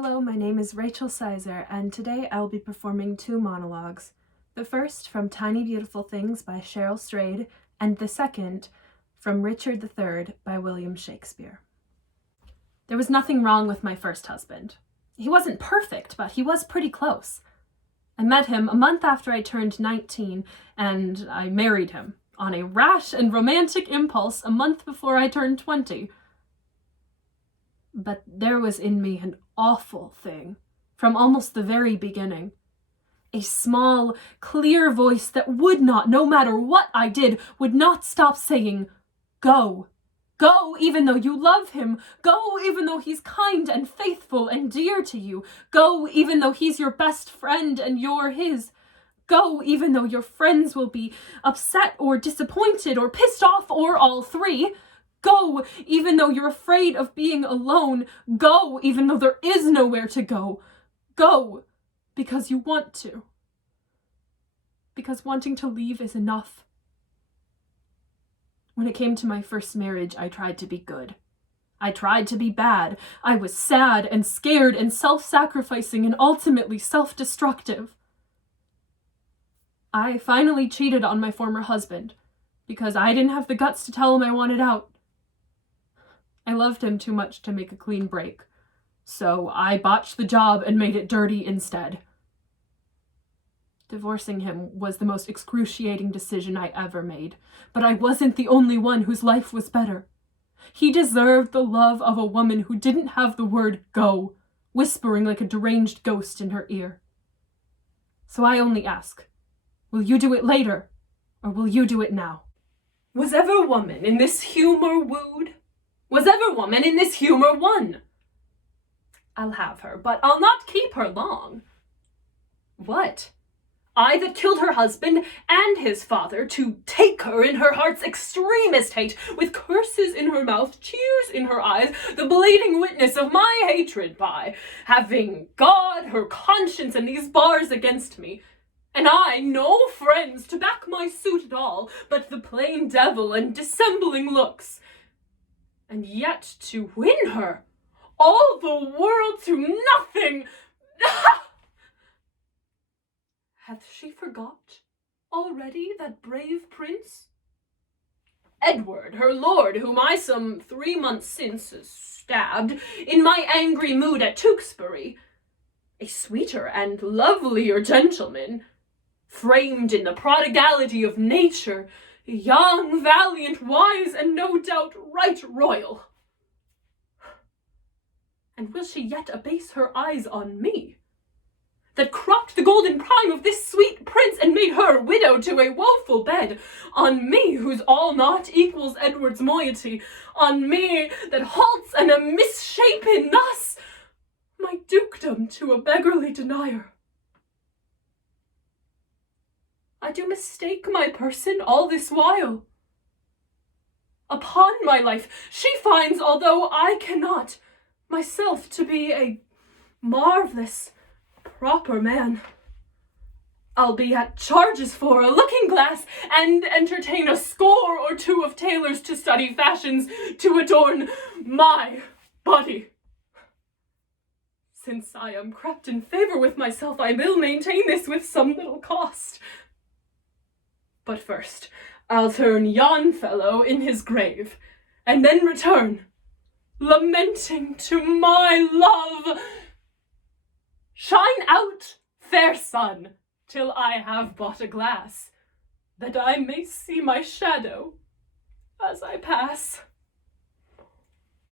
Hello, my name is Rachel Sizer, and today I'll be performing two monologues. The first from Tiny Beautiful Things by Cheryl Strayed, and the second from Richard III by William Shakespeare. There was nothing wrong with my first husband. He wasn't perfect, but he was pretty close. I met him a month after I turned 19, and I married him on a rash and romantic impulse a month before I turned 20. But there was in me an awful thing from almost the very beginning. A small, clear voice that would not, no matter what I did, would not stop saying, "Go. Go even though you love him. Go even though he's kind and faithful and dear to you. Go even though he's your best friend and you're his. Go even though your friends will be upset or disappointed or pissed off or all three. Go, even though you're afraid of being alone. Go, even though there is nowhere to go. Go, because you want to. Because wanting to leave is enough. When it came to my first marriage, I tried to be good. I tried to be bad. I was sad and scared and self-sacrificing and ultimately self-destructive. I finally cheated on my former husband because I didn't have the guts to tell him I wanted out. I loved him too much to make a clean break, so I botched the job and made it dirty instead. Divorcing him was the most excruciating decision I ever made, but I wasn't the only one whose life was better. He deserved the love of a woman who didn't have the word go, whispering like a deranged ghost in her ear. So I only ask, will you do it later, or will you do it now? Was ever woman in this humor wooed? Was ever woman in this humor won? I'll have her, but I'll not keep her long. What? I that killed her husband and his father to take her in her heart's extremest hate, with curses in her mouth, tears in her eyes, the bleeding witness of my hatred by, having God, her conscience, and these bars against me, and I no friends to back my suit at all, but the plain devil and dissembling looks. And yet to win her, all the world to nothing. Hath she forgot already that brave prince? Edward, her lord, whom I some 3 months since stabbed in my angry mood at Tewkesbury, a sweeter and lovelier gentleman, framed in the prodigality of nature, young, valiant, wise, and no doubt right royal. And will she yet abase her eyes on me, that cropped the golden prime of this sweet prince and made her widow to a woeful bed, on me whose all not equals Edward's moiety, on me that halts and a misshapen thus, my dukedom to a beggarly denier? I do mistake my person all this while. Upon my life, she finds, although I cannot, myself to be a marvellous, proper man. I'll be at charges for a looking-glass, and entertain a score or two of tailors to study fashions to adorn my body. Since I am crept in favour with myself, I will maintain this with some little cost. But first, I'll turn yon fellow in his grave, and then return, lamenting to my love. Shine out, fair sun, till I have bought a glass, that I may see my shadow as I pass.